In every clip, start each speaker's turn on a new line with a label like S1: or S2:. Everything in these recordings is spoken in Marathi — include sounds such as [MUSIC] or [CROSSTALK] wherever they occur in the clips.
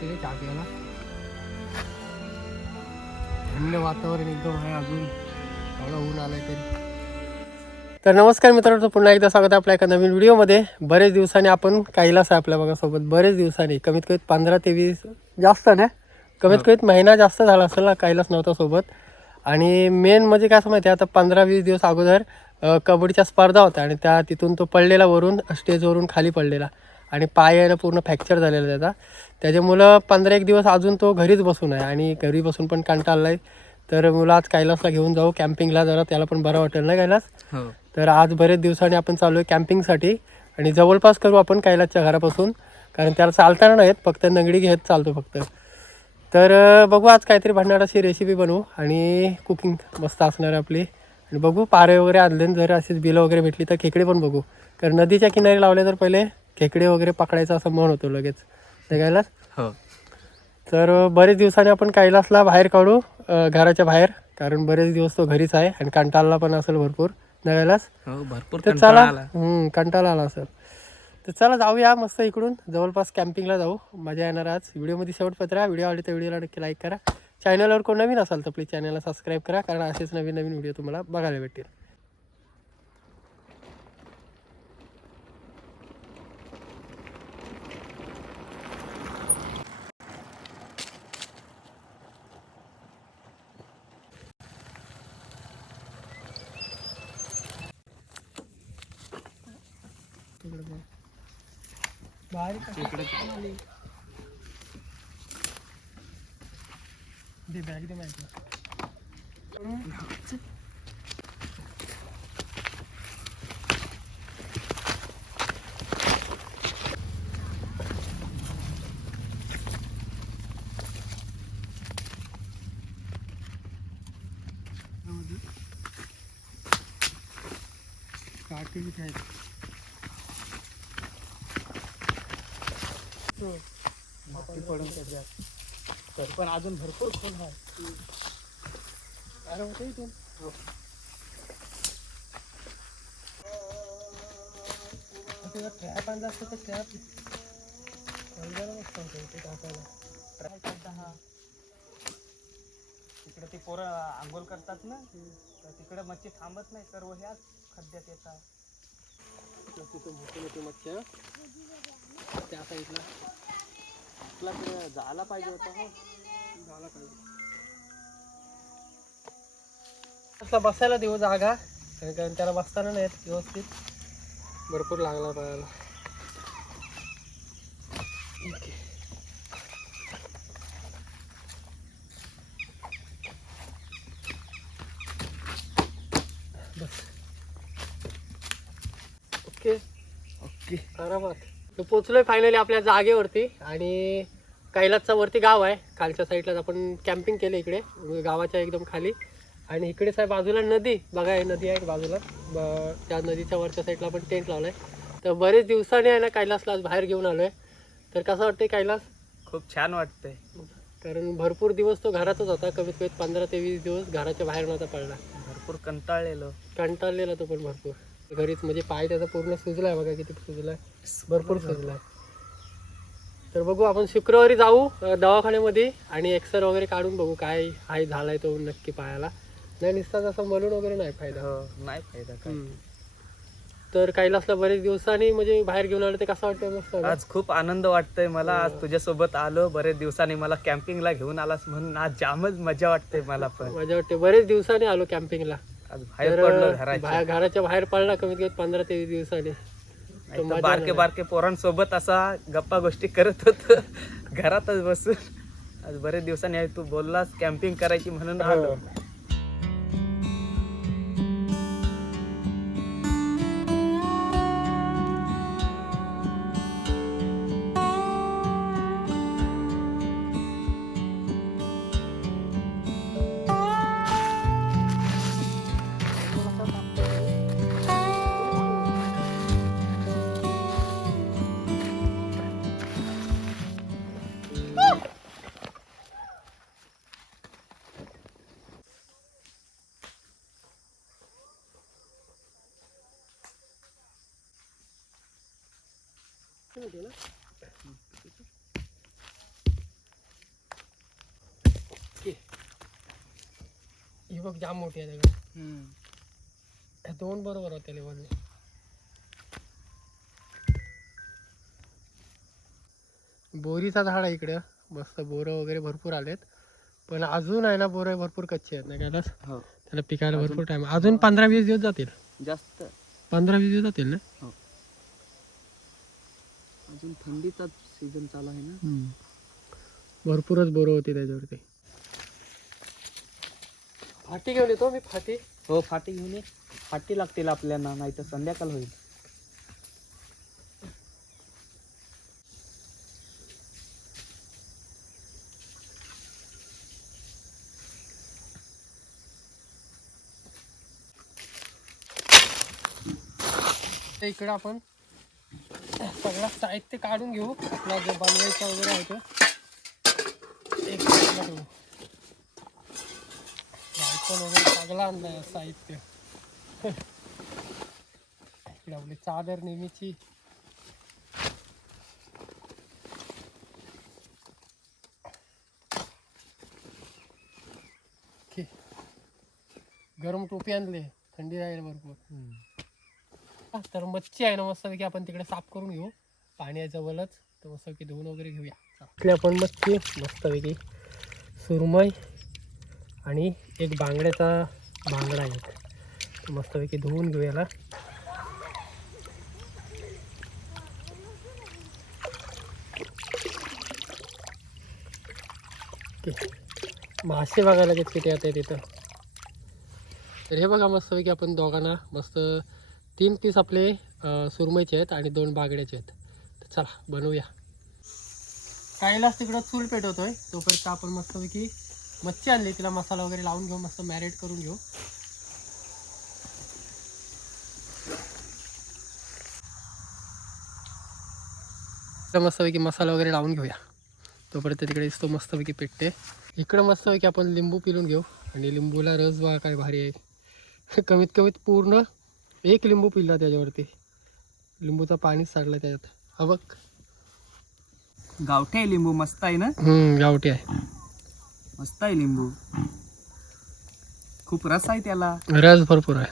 S1: चहा प्यायला थंड वातावरण एकदम आहे अजून. एवढं ऊन आलंय तरी. तर नमस्कार मित्रांनो पुन्हा एकदा स्वागत आहे आपल्या एका नवीन व्हिडिओमध्ये. बरेच दिवसांनी आपण कैलास आहे आपल्या बघा सोबत बरेच दिवसांनी कमीत कमीत पंधरा ते वीस जास्त ना? कमीत कमीत महिना जास्त झाला असेल ना कैलास नव्हता सोबत. आणि मेन म्हणजे काय असं माहिती आहे आता पंधरा वीस दिवस अगोदर कबड्डीच्या स्पर्धा होत्या आणि त्या तिथून तो पडलेला वरून स्टेजवरून खाली पडलेला. आणि पाय आहे ना पूर्ण फ्रॅक्चर झालेला त्याचा. त्याच्यामुळं पंधरा एक दिवस अजून तो घरीच बसून आहे आणि घरी बसून पण कंटाळला आहे. तर मुलं आज कैलासला घेऊन जाऊ कॅम्पिंगला जरा त्याला पण बरं वाटेल ना कैलास?
S2: हो.
S1: तर आज बरेच दिवसांनी आपण चालू आहे कॅम्पिंगसाठी आणि जवळपास करू आपण कैलासच्या घरापासून. कारण त्याला चालताना नाहीत फक्त नंगडी घेत चालतो फक्त. तर बघू आज काहीतरी भन्नाटाची रेसिपी बनवू आणि कुकिंग मस्त असणार आहे आपली. आणि बघू पारे वगैरे आणले जर अशीच बिलं वगैरे भेटली तर खेकडे पण बघू. कारण नदीच्या किनारी लावले तर पहिले खेकडे वगैरे पकडायचं असं मन होतं लगेच. नाही कैलास
S2: हो.
S1: तर बरेच दिवसांनी आपण कैलासला बाहेर काढू घराच्या बाहेर. कारण बरेच दिवस तो घरीच आहे आणि कंटाळला पण असेल भरपूर. नाही कैलास
S2: हो भरपूर
S1: तर चला. हम्म, कंटाळा आला असेल. तर चला जाऊया मस्त इकडून. जवळपास कॅम्पिंगला जाऊ. मजा येणार आज. व्हिडिओमध्ये शेवटपर्यंत राहा. व्हिडिओ आवडली तर व्हिडिओला नक्की लाईक करा. चॅनलवर कोण नवीन असाल तर प्लीज चॅनलला सबस्क्राईब करा. कारण असेच नवीन नवीन व्हिडिओ तुम्हाला बघायला भेटतील.
S2: इकडे
S1: दे बॅग दे बॅग काटे किती आहेत माती पडून त्याच्यात तरी पण अजून भरपूर खोल आहे. अरे होते इथून ट्रॅप आणला असतं तर ट्रॅप मस्त होतं इथे टाकायला
S2: तिकडे ती पोरं आंघोळ करतात ना तर तिकडे मच्छी थांबत नाही सर्व ह्याच खड्ड्यात येतात.
S1: मोठी मोठी मच्छी त्या साईडला.
S2: आपला ते जायला पाहिजे होता हो.
S1: असला बसायला देऊ जागा. कारण त्याला बसताना नाही व्यवस्थित. भरपूर लागला पायाला ओके.
S2: ओके.
S1: तर पोचलोय फायनली आपल्या जागेवरती आणि कैलासचा वरती गाव आहे. खालच्या साईडलाच आपण कॅम्पिंग केलं इकडे. गावाच्या एकदम खाली. आणि इकडे साहेब बाजूला नदी. बघा हे नदी आहे बाजूला. ब- त्या नदीच्या वरच्या साईडला आपण टेंट लावलाय. तर बरेच दिवसांनी आहे ना कैलासला आज बाहेर घेऊन आलोय. तर कसं वाटतंय कैलास?
S2: खूप छान वाटतंय.
S1: कारण भरपूर दिवस तो घरातच होता. कमीत कमीत पंधरा ते वीस दिवस घराच्या बाहेर नव्हता पडला.
S2: भरपूर कंटाळलेलो.
S1: कंटाळलेला तो पण भरपूर. घरीच म्हणजे पाय त्याचा पूर्ण सुजलाय बघा किती सुजलाय. भरपूर सुजलाय. तर बघू आपण शुक्रवारी जाऊ दवाखान्यामध्ये आणि एक्सरे वगैरे काढून बघू काय आहे झालाय तो नक्की पायाला नाही निसता असं म्हणून वगैरे नाही फायदा.
S2: हो नाही फायदा काय.
S1: तर कैलासला बरेच दिवसांनी म्हणजे बाहेर घेऊन आलं ते कसं वाटतं मस्त?
S2: आज खूप आनंद वाटतोय मला. आज तुझ्यासोबत आलो बरेच दिवसांनी मला कॅम्पिंगला घेऊन आलास म्हणून आज जामच मजा वाटते मला पण.
S1: मजा वाटते. बरेच दिवसांनी आलो कॅम्पिंगला.
S2: आज बाहेर पडलो घराच्या.
S1: बाहेर घराच्या बाहेर पडला कमीत कमी पंधरा ते वीस दिवसांनी.
S2: नाही बारके. बारके पोरांसोबत असा गप्पा गोष्टी करत होतो. घरातच बसून. आज बरेच दिवसांनी तू बोललास कॅम्पिंग करायची म्हणून आलो.
S1: ही बघ जाम मोठी आहे दोन बरोबर होते लेवलने बोरीचा झाड आहे इकडं. मस्त बोरं वगैरे भरपूर आलेत. पण अजून आहे ना बोरं भरपूर कच्चे आहेत नाही का
S2: हो.
S1: त्याला पिकायला भरपूर टाइम अजून पंधरा वीस दिवस जातील.
S2: जास्त.
S1: पंधरा वीस दिवस जातील ना?
S2: अजून थंडीचा सीझन चालू आहे ना.
S1: भरपूरच बोरं होती त्याच्यावरती. फाटी घेऊन येतो मी फाटी.
S2: हो फाटी घेऊन ये. फाटी लागतील आपल्याला नाही तर संध्याकाळ होईल.
S1: इकडं आपण सगळं साहित्य काढून घेऊ. आपला जो बनवायचा वगैरे आहे तो. एक ठेवू. आयफोन वगैरे चांगला आणलाय साहित्य आपली चादर नेहमीची. गरम टोपी आणले. थंडी राहील भरपूर. तर मच्छी आहे ना मस्तपैकी आपण तिकडे साफ करून घेऊ. पाणी आहे तर मस्तपैकी धुवून वगैरे घेऊया. आपली आपण मच्छी मस्तपैकी सुरमई आणि एक बांगड्याचा बांगडा आहे. एक. मस्तपैकी धुवून घेऊ याला. मासे बघायला लागेल किती आता तिथं. तर हे बघा मस्तपैकी आपण दोघांना मस्त तीन पीस आपले सुरमईचे आहेत आणि दोन बागड्याचे आहेत. तर चला बनवूया. काहीलाच तिकडं चूल पेटवतोय. तोपर्यंत आपण मस्तपैकी मच्छी आणली तिला मसाला वगैरे लावून घेऊ मस्त मॅरिनेट करून घेऊ. तर मस्तपैकी मसाला वगैरे लावून घेऊया. तोपर्यंत तिकडे दिसतो मस्तपैकी पेटते इकडं मस्तपैकी आपण लिंबू पिळून घेऊ. आणि लिंबूला रस बघा काय भारी आहे. [LAUGHS] कमीत कमीत पूर्ण एक लिंबू पिळला त्याच्यावरती. लिंबूचं पाणी साडलं त्याच्यात. हा बघ.
S2: गावठी आहे लिंबू मस्त आहे ना?
S1: हम्म, गावठी आहे.
S2: मस्त आहे लिंबू. खूप रस आहे त्याला.
S1: रस भरपूर आहे.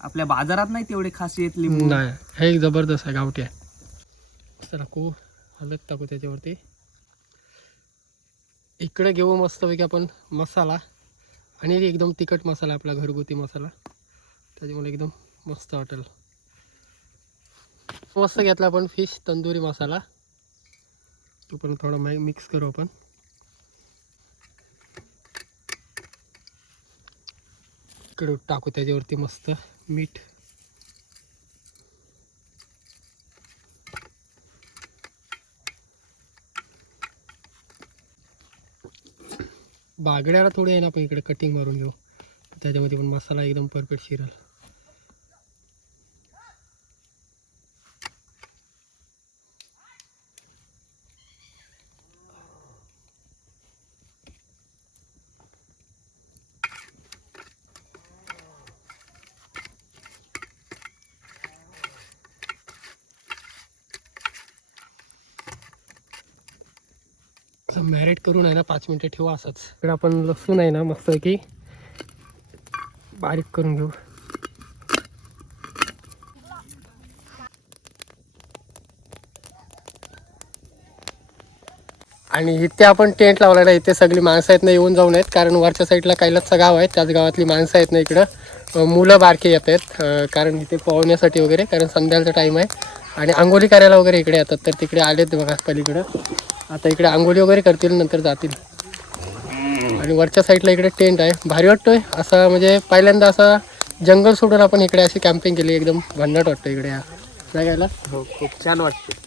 S2: आपल्या बाजारात नाही तेवढे खासियत लिंबू.
S1: नाही हे एक जबरदस्त आहे गावठी आहे. टाकू हलत टाकू त्याच्यावरती. इकडे घेऊ मस्तपैकी आपण मसाला. आणि एकदम तिखट मसाला आपला घरगुती मसाला. त्याच्यामुळे एकदम मस्त वाटेल. मस्त घेतला आपण फिश तंदुरी मसाला. तो पण थोडा मिक्स करू आपण. इकडे टाकू त्याच्यावरती मस्त मीठ. बागड्याला थोडी आहे ना आपण इकडे कटिंग मारून घेऊ. त्याच्यामध्ये पण मसाला एकदम परफेक्ट शिरेल मॅरिनेट करून आहे ना पाच मिनटं ठेवू असंच. इकडं आपण लसूण आहे ना मस्त की बारीक करून घेऊ. आणि इथे आपण टेंट लावलेला आहे. इथे सगळी माणसं आहेत ना येऊन जाऊन आहेत. कारण वरच्या साईडला कैलासचं गाव आहे त्याच गावातली माणसं आहेत ना इकडं. मुलं बारके येत आहेत. कारण इथे पोहण्यासाठी वगैरे. कारण संध्याकाळचा टाईम आहे. आणि आंघोळी करायला वगैरे इकडे येतात. तर तिकडे आलेत बघा पलीकडं. आता इकडे आंघोळी वगैरे करतील नंतर जातील. आणि वरच्या साईडला इकडे टेंट आहे. भारी वाटतोय. असा म्हणजे पहिल्यांदा असा जंगल सोडून आपण इकडे अशी कॅम्पिंग केली. एकदम भन्नाट वाटतं इकडे हा नाही गायला
S2: हो खूप छान वाटते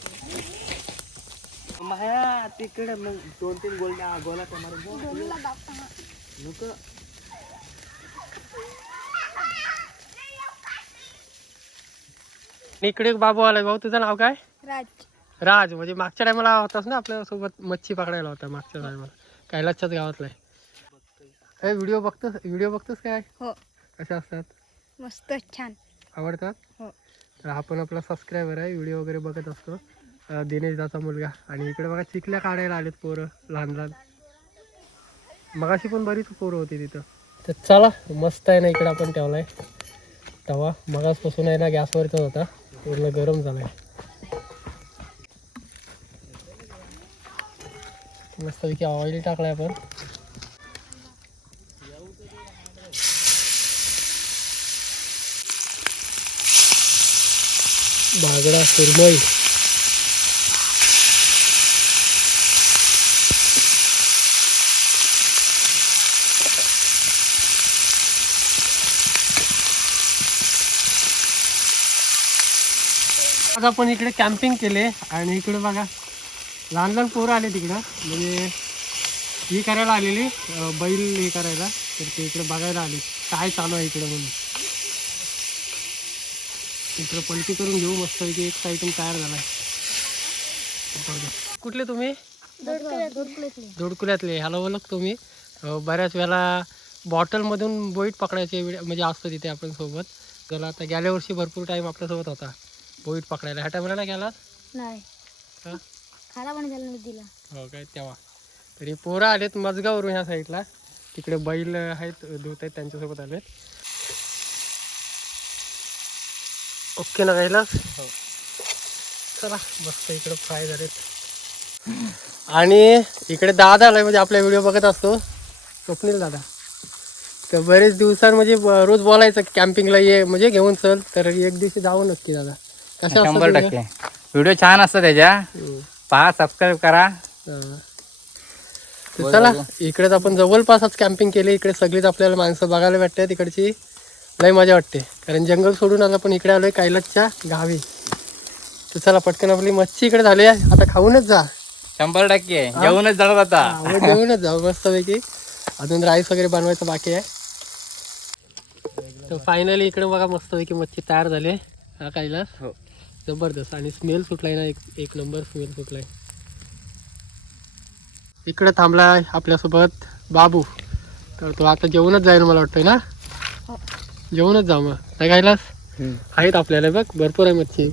S2: माया तिकडे मग दोन तीन गोला नको.
S1: आणि इकडे एक बाबू आलाय. भाऊ तुझं नाव काय?
S3: राज.
S1: राज. म्हणजे मागच्या टायमाला होतास ना आपल्यासोबत? मच्छी पकडायला होता मागच्या टायमाला कैलासच्याच गावातला आहे. व्हिडिओ बघतोस? व्हिडिओ बघतोस काय?
S3: हो.
S1: कसे असतात?
S3: मस्त छान.
S1: आवडतात?
S3: हो.
S1: तर हा पण आपला सबस्क्रायबर आहे व्हिडिओ वगैरे बघत असतो. अं, दिनेश दाचा मुलगा. आणि इकडे बघा चिखल्या काढायला आलेत पोरं लहान लहान. मगाशी पण बरीच पोरं होती तिथं. तर चला मस्त आहे ना इकडे आपण ठेवलाय. तवा मगासपासून आहे ना गॅसवरचा होता. पूर्ण गरम झालाय. मस्तपैकी ऑइल टाकलाय आपण. बागडा सुरमई. आज आपण इकडे कॅम्पिंग केले आणि इकडे बघा लहान लहान पोरं आले तिकडं. म्हणजे ही करायला आलेली बैल हे करायला. तर ते इकडे बघायला आले. काय चालू आहे इकडे म्हणून? इकडे पलटी करून घेऊ मस्तपैकी एक आयटम तयार झालाय. जबरदस्त. कुठले तुम्ही? दोडकुल्यातले ह्याला ओळख तुम्ही बऱ्याच वेळेला बॉटलमधून बोईट पकडायचे वेळ- म्हणजे असतं तिथे आपण सोबत. त्याला आता गेल्या वर्षी भरपूर टाईम आपल्यासोबत होता. बोईट पकडायला. ह्या टायमाला नाही गेला
S3: नाही
S1: हा? काय? तेव्हा. तरी पोरं आलेत मजगावरून ह्या साईडला तिकडे बैल आहेत दूत आहेत त्यांच्यासोबत आलेत. ओके ना गायला चला मस्त इकडे फ्राय झालेत. आणि इकडे दादा आलाय म्हणजे आपला व्हिडिओ बघत असतो. स्वप्नील दादा. तर बरेच दिवसां म्हणजे रोज बोलायचं कॅम्पिंगला ये म्हणजे घेऊन चल. तर एक दिवशी जाऊ नक्की दादा. कशा
S2: शंभर टक्के. व्हिडिओ छान असतात त्याच्या. पहा सबस्क्राईब करा.
S1: चला इकडेच आपण जवळपासच कॅम्पिंग केली. इकडे सगळीच आपल्याला माणसं बघायला भेटतात तिकडची लय मजा वाटते. कारण जंगल सोडून आता आपण इकडे आलोय कैलासच्या गावी. तर चला पटकन आपली मच्छी इकडे झाली आहे. आता खाऊनच जा.
S2: शंभर टक्के. जेवणच जाणार आता.
S1: हा, मग जेवूनच जाऊ मस्तपैकी. अजून राईस वगैरे बनवायचं बाकी आहे. तर फायनली इकडे बघा मस्तपैकी मच्छी तयार झाली हा कैलास?
S2: हो.
S1: जबरदस्त. आणि स्मेल सुटलाय ना एक एक नंबर स्मेल सुटलाय. इकडे थांबलाय आपल्यासोबत बाबू. तर तो आता जेवणच जाईल मला वाटतंय ना?
S3: हो.
S1: जेवणच जाऊ मग. नाही खायलास आहेत आपल्याला बघ भरपूर आहे मच्छी.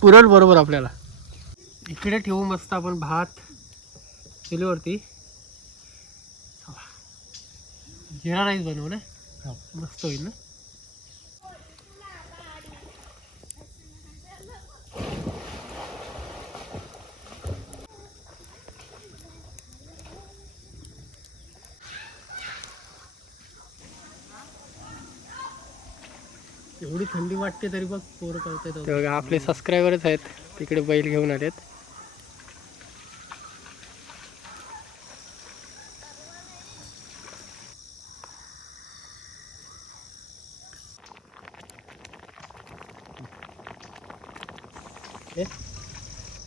S1: पुरल बरोबर आपल्याला. इकडे ठेवू मस्त आपण भात. चुलीवरती. जिरा राईस बनवू ना मस्त होईल ना? एवढी थंडी वाटते तरी बघ पोरं बघा आपले सबस्क्रायबरच आहेत. तिकडे बैल घेऊन आलेत.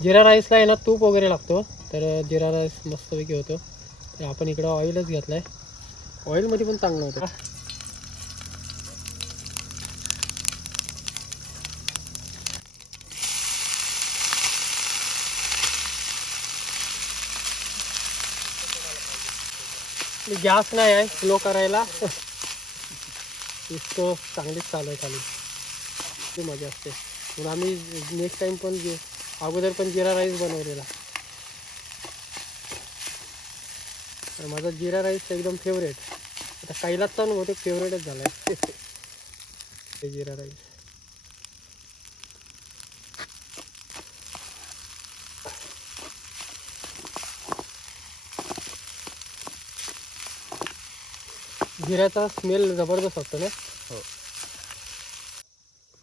S1: जिरा राईसला आहे ना तूप वगैरे लागतो. तर जिरा राईस मस्तपैकी होतो. तर आपण इकडं ऑइलच घेतलाय. ऑइलमध्ये पण चांगलं होतं. गॅस नाही आहे स्लो करायला. इतकं चांगलीच चालू आहे खाली. ती मजा असते. म्हणून आम्ही नेक्स्ट टाइम पण जे- अगोदर पण जिरा राईस बनवलेला. तर माझा जिरा राईस एकदम फेवरेट आता कैलासचा बहुतेक फेवरेटच झाला आहे ते जिरा राईस जिऱ्याचा स्मेल जबरदस्त असतो ना?
S2: हो.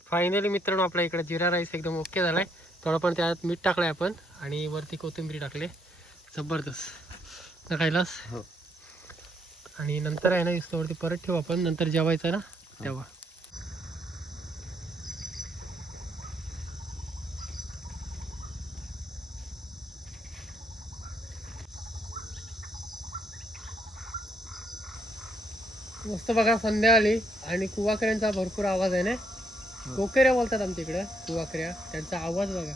S1: फायनली मित्रांनो आपला इकडे जिरा राईस एकदम ओके झालाय. थोडं पण त्यात मीठ टाकलंय आपण आणि वरती कोथिंबीर टाकले. जबरदस्त. ना कैलास
S2: हो.
S1: आणि नंतर आहे ना वरती परत ठेवू आपण. नंतर जेवायचं ना? तेव्हा. मस्त बघा संध्या आली आणि कुवाकऱ्यांचा भरपूर आवाज आहे ना कोकऱ्या बोलतात आमच्या इकडं कुवाकऱ्या. त्यांचा आवाज बघा.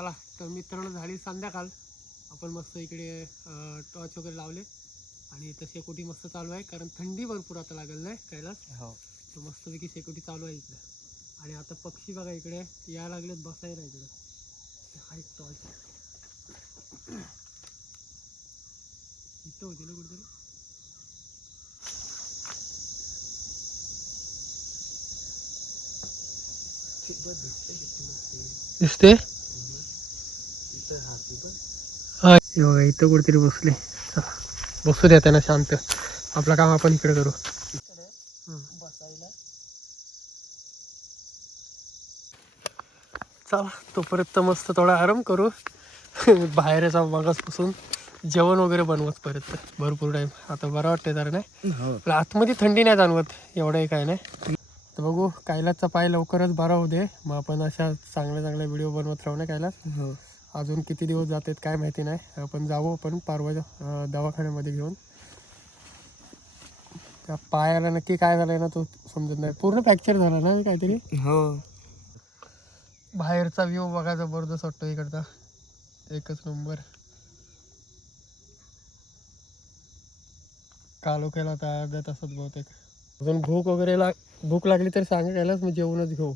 S1: चला तर मित्रांनो झाली संध्याकाळ. आपण मस्त इकडे टॉर्च वगैरे लावले. आणि इथं शेकोटी मस्त चालू आहे कारण थंडी भरपूर आता लागेल नाही कैलास?
S2: हो.
S1: तर मस्तपैकी शेकोटी चालू आहे इकडे. आणि आता पक्षी बघा इकडे यायला लागलेत बसायला इकडे. हा एक टॉर्च इथं होती ना कुठेतरी? दिसते हा बघा इथं कुठेतरी बसले. चला बसू द्या त्यांना शांत. आपलं काम आपण इकडे करू. चला तोपर्यंत मस्त थोडा आराम करू. बाहेरचा मागासपासून जेवण वगैरे बनवत परत. भरपूर टाईम आता बरं वाटतंय जरा नाही?
S2: हो.
S1: आतमध्ये थंडी नाही जाणवत एवढंही काय नाही? तर बघू कैलासचा पाय लवकरच बरा होऊ दे. मग आपण अशा चांगल्या चांगल्या व्हिडिओ बनवत राहू ना कैलास
S2: हो.
S1: अजून किती दिवस जातात काय माहिती नाही. आपण जाऊ आपण पारवा दवाखान्यामध्ये घेऊन. त्या पायाला नक्की काय झालंय ना तो समजत नाही. पूर्ण फ्रॅक्चर झाला ना काहीतरी?
S2: हो.
S1: बाहेरचा व्ह्यू बघा जबरदस्त वाटतो इकडचा. एकच नंबर कालो केला होता अर्ध्या तासात बहुतेक. अजून भूक वगैरे लाग भूक लागली तर सांगा कैलास मी जेवणच घेऊ.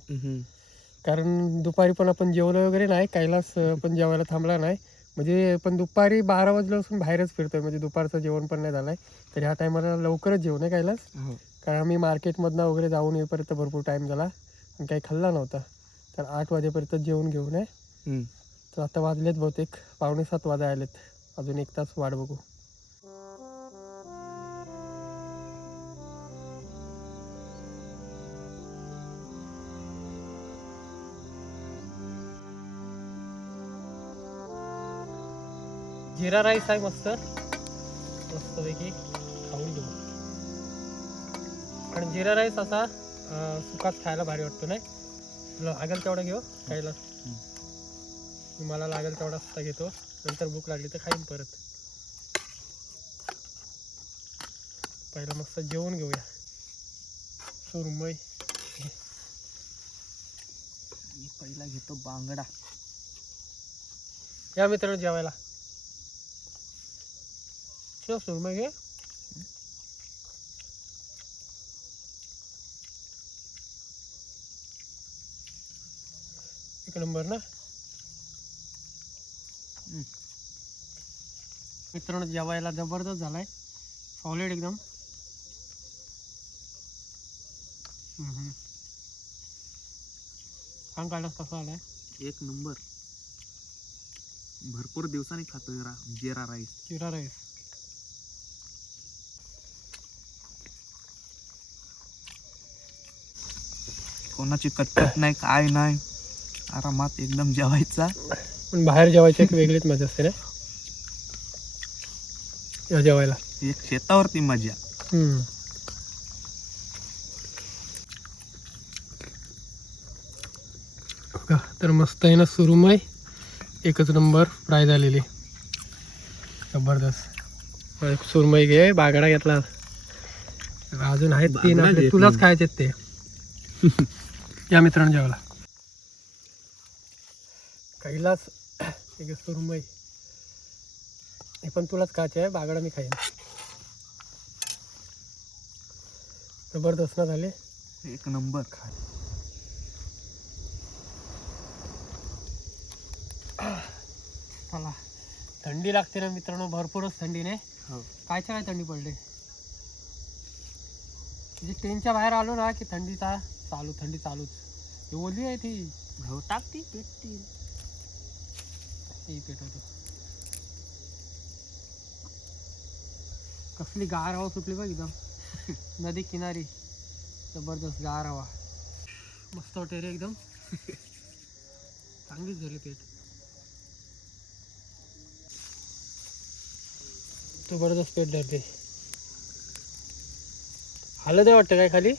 S1: कारण दुपारी पण आपण जेवलो वगैरे नाही कैलास पण जेवायला थांबला नाही. म्हणजे पण दुपारी बारा वाजल्यापासून बाहेरच फिरतोय म्हणजे दुपारचं जेवण पण नाही झालंय. तर ह्या टायमाला लवकरच जेवण आहे कैलास
S2: हो.
S1: कारण आम्ही मार्केटमधनं वगैरे जाऊन येईपर्यंत भरपूर टाईम झाला. आणि काही खाल्ला नव्हता. तर आठ वाजेपर्यंत जेवण घेऊन आहे तर आता वाजलेत बहुतेक पावणे सात वाजा आलेत अजून एक तास वाट बघू. जिरा राईस आहे मस्त. मस्तपैकी खाऊन घेऊ. आणि जिरा राईस असा अं, सुकात खायला भारी वाटतो नाही? लागेल तेवढा घेऊ खायला? मला लागेल तेवढा सुद्धा घेतो. नंतर भूक लागली तर खाईन परत. पहिला मस्त जेवण घेऊया. सुरमई.
S2: मी पहिला घेतो बांगडा.
S1: या मित्रांनो जेवायला. ठेव सुरमई घे एक नंबर ना? मित्रांनो जेवायला जबरदस्त झालाय. सॉलिड एकदम. हम्म. सांग काढलास कसा आलाय?
S2: एक नंबर. भरपूर दिवसांनी खातोय रा जिरा राईस
S1: जिरा राईस
S2: कोणाची कटकट नाही काय नाही. आरामात एकदम जेवायचा.
S1: पण बाहेर जेवायची एक वेगळीच मजा असते ना या जेवायला.
S2: एक शेतावरती मजा.
S1: हम्म. बघा, तर मस्त आहे ना सुरुमय. एकच नंबर फ्राय झालेली. जबरदस्त. एक सुरमई घे बागडा घेतला. अजून आहेत तीन
S2: बागडा
S1: आपले.
S2: घेत
S1: तुलाच
S2: नाही.
S1: खायचे ते. [LAUGHS] या मित्रांनो जेवायला. कैलास एक सुरमई हे पण तुलाच खायचे आहे बागडा मी खाईन. जबरदस्त ना झाले.
S2: एक नंबर
S1: चला. थंडी लागते ना मित्रांनो भरपूरच थंडी नाही
S2: हो.
S1: कायच्या काय थंडी पडली. म्हणजे ट्रेनच्या बाहेर आलो ना की थंडीचा चालू थंडी चालूच. ही ओली आहे ती.
S2: हो टाकती पेटती.
S1: ही पेटवतो. कसली गार हवा सुटली बघ एकदम. [LAUGHS] नदी किनारी. जबरदस्त गार हवा. मस्त वाटते रे एकदम. चांगलीच झाली पेट. जबरदस्त पेट धरते. हलत आहे वाटतं काय खाली?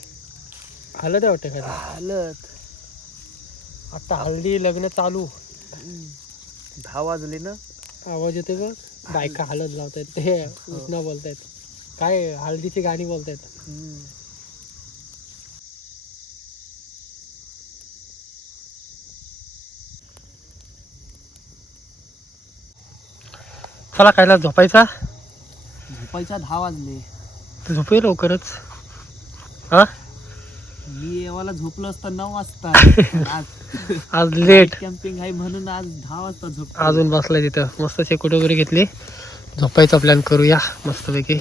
S1: हलत आहे वाटतं खाली
S2: हालत.
S1: आता हल्दी लग्न चालू.
S2: दहा वाजले ना?
S1: आवाज येते बघ. बायका हलत लावतायत. ते उठणं बोलतायत. काय हळदीची गाणी बोलतायत. चला कायला झोपायचा?
S2: झोपायच्या दहा वाजले.
S1: तू झोपूया लवकरच. हा?
S2: मी येवाला झोपलो असता नऊ वाजता. आज [LAUGHS]
S1: आज लेट
S2: कॅम्पिंग आहे म्हणून आज दहा वाजता झोप
S1: अजून बसलाय तिथं. मस्त शेकोट वगैरे घेतली. झोपायचा प्लॅन करूया. मस्तपैकी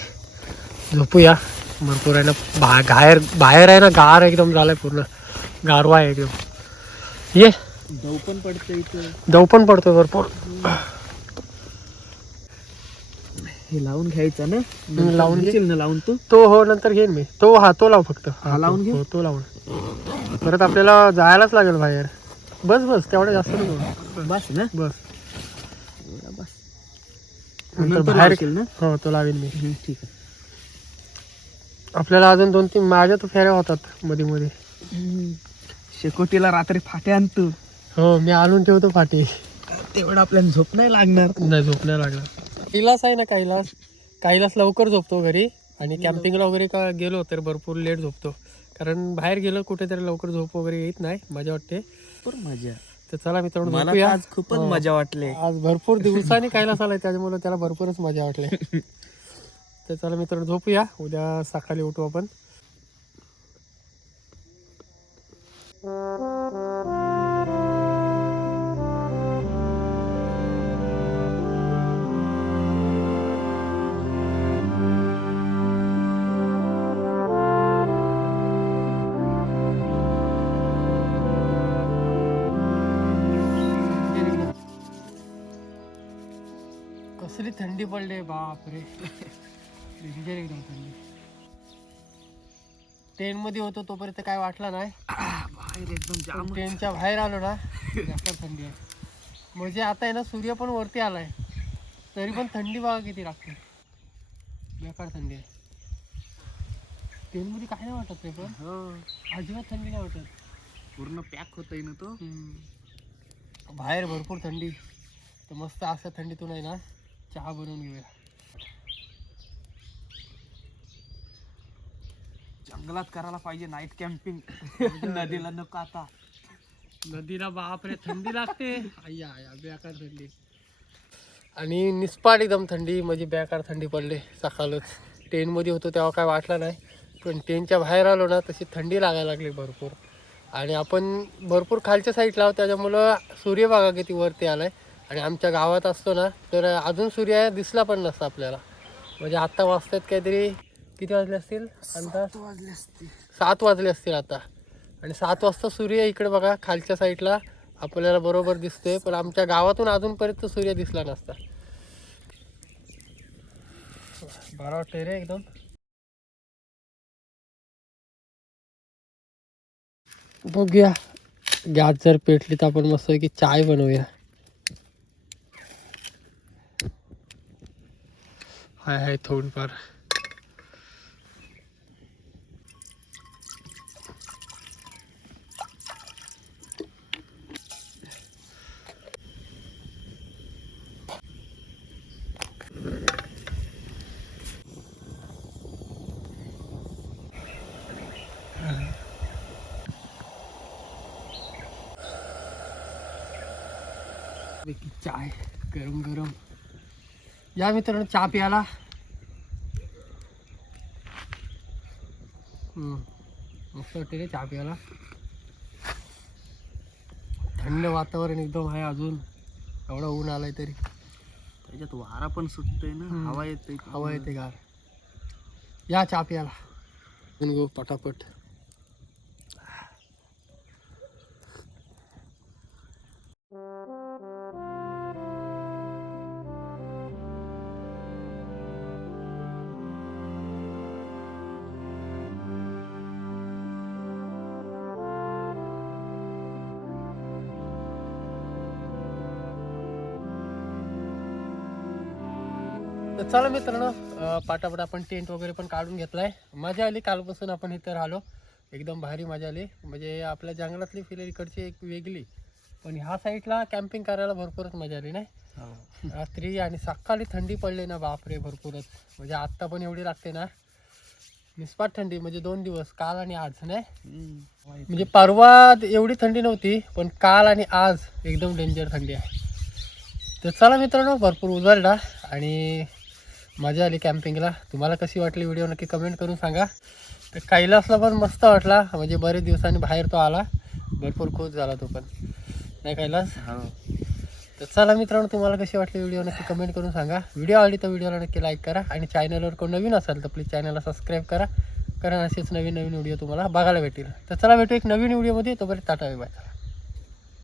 S1: झोपूया. भरपूर आहे ना. बा बाहेर बाहेर आहे ना. गार एकदम झालाय पूर्ण. गारवा आहे एकदम. ये.
S2: दव पण पडतं इथं.
S1: दव पण पडतोय भरपूर.
S2: हे लावून घ्यायचं ना?
S1: लावून घे.
S2: घेशील ना लावून तू?
S1: तो हो नंतर घेईन मी. तो हा तो लाव फक्त.
S2: हा, लावून घे.
S1: हो तो लावून. परत आपल्याला जायलाच लागेल बाहेर. बस बस तेवढं जास्त नको.
S2: बस ना?
S1: बस.
S2: बस.
S1: नंतर
S2: नंतर
S1: बाहेर
S2: लावशील ना?
S1: हो तो लावेन मी.
S2: हम्म, ठीक आहे.
S1: आपल्याला अजून दोन तीन माझ्या तर फेऱ्या होतात मध्ये मध्ये.
S2: हम्म. शेकोटीला रात्री फाटे आणतो.
S1: हो मी आणून ठेवतो फाटी.
S2: तेवढं आपल्याला झोप नाही लागणार.
S1: नाही झोप नाही लागला कैलास आहे ना कैलास? कैलास लवकर झोपतो घरी आणि कॅम्पिंगला वगैरे का गेलो तर भरपूर लेट झोपतो. कारण बाहेर गेलो कुठेतरी लवकर झोप वगैरे येत नाही मजा वाटते.
S2: भरपूर मजा.
S1: तर चला मित्रांनो
S2: मला तर
S1: झोपूया.
S2: आज खूपच
S1: हो.
S2: मजा वाटली.
S1: आज भरपूर दिवसांनी [LAUGHS] कैलास आलाय त्याच्यामुळे त्याला भरपूरच मजा वाटली. [LAUGHS] तर चला मित्रांनो झोपूया. उद्या सकाळी उठू आपण. बापरे. डेंजर एकदम थंडी ट्रेन मध्ये होतो तोपर्यंत काय वाटला नाही.
S2: बाहेर एकदम जाम
S1: ट्रेनच्या बाहेर आलो ना जास्त थंडी आहे. म्हणजे आता आहे ना सूर्य पण वरती आलाय. तरी पण थंडी बघा किती लागते. बेकार थंडी आहे. ट्रेन मध्ये काय नाही वाटत ते पण अजिबात थंडी नाही वाटत.
S2: पूर्ण पॅक होतोय ना तो.
S1: बाहेर भरपूर थंडी. तर मस्त असं थंडीतून आहे ना चहा बनवून घेऊया.
S2: जंगलात करायला पाहिजे नाईट कॅम्पिंग [LAUGHS] नदीला नको आता.
S1: नदीला बापरे थंडी लागते. अय्या अय्या बेकार थंडी. आणि निस्पाट एकदम थंडी म्हणजे बेकार थंडी पडली सकाळच. ट्रेनमध्ये होतो तेव्हा काय वाटलं नाही पण ट्रेनच्या बाहेर आलो ना तशी थंडी लागायला लागली भरपूर. आणि आपण भरपूर खालच्या साईडला आहोत त्याच्यामुळं सूर्य बघा किती वरती आलाय. आणि आमच्या गावात असतो ना तर अजून सूर्य दिसला पण नसता आपल्याला. म्हणजे आत्ता वाजतात काहीतरी किती वाजले असतील? अंदाज?
S2: वाजले असते
S1: सात वाजले असतील आता. आणि सात वाजता सूर्य इकडे बघा खालच्या साईडला. आपल्याला बरोबर दिसतोय पण आमच्या गावातून अजूनपर्यंत सूर्य दिसला नसता. बरं वाटतंय रे एकदम. बघूया. गॅस जर पेटली तर आपण मस्त की चाय बनवूया. हाय हाय थोडीफार. चाय गरम गरम. या मित्रांनो चहा प्यायला. हम्म. मस्त वाटते रे चहा प्यायला. थंड वातावरण एकदम आहे अजून. एवढं ऊन आलंय तरी.
S2: त्याच्यात वारा पण सुटतोय ना. हवा येते
S1: हवा येते गार. या चहा प्यायला. गो पटापट. चला मित्रांनो पाटापट आपण टेंट वगैरे पण काढून घेतलाय. मजा आली कालपासून आपण इथं राहिलो. एकदम भारी मजा आली. म्हणजे आपल्या जंगलातली फिल इकडची एक वेगळी. पण ह्या साईडला कॅम्पिंग करायला भरपूरच मजा आली नाही?
S2: हो.
S1: रात्री आणि सकाळी थंडी पडली ना बापरे भरपूरच. म्हणजे आत्ता पण एवढी लागते ना. निस्पाट थंडी म्हणजे दोन दिवस काल आणि आज नाही. म्हणजे परवा एवढी थंडी नव्हती पण काल आणि आज एकदम डेंजर थंडी आहे. तर चला मित्रांनो भरपूर उजाडला आणि मजा आली कॅम्पिंगला तुम्हाला कशी वाटली व्हिडिओ नक्की कमेंट करून सांगा. तर कैलासला पण मस्त वाटला. म्हणजे बरेच दिवसांनी बाहेर तो आला. भरपूर खुश झाला तो पण. नाही कैलास?
S2: हो.
S1: तर चला मित्रांनो तुम्हाला कशी वाटली व्हिडिओ नक्की कमेंट करून सांगा. व्हिडिओ आवडली तर व्हिडिओला नक्की लाईक करा. आणि चॅनलवर कोण नवीन असाल तर प्लीज चॅनलला सबस्क्राईब करा. कारण असेच नवीन नवीन व्हिडिओ तुम्हाला बघायला भेटेल तर चला भेटू एक नवीन व्हिडिओमध्ये तोपर्यंत टाटा बाय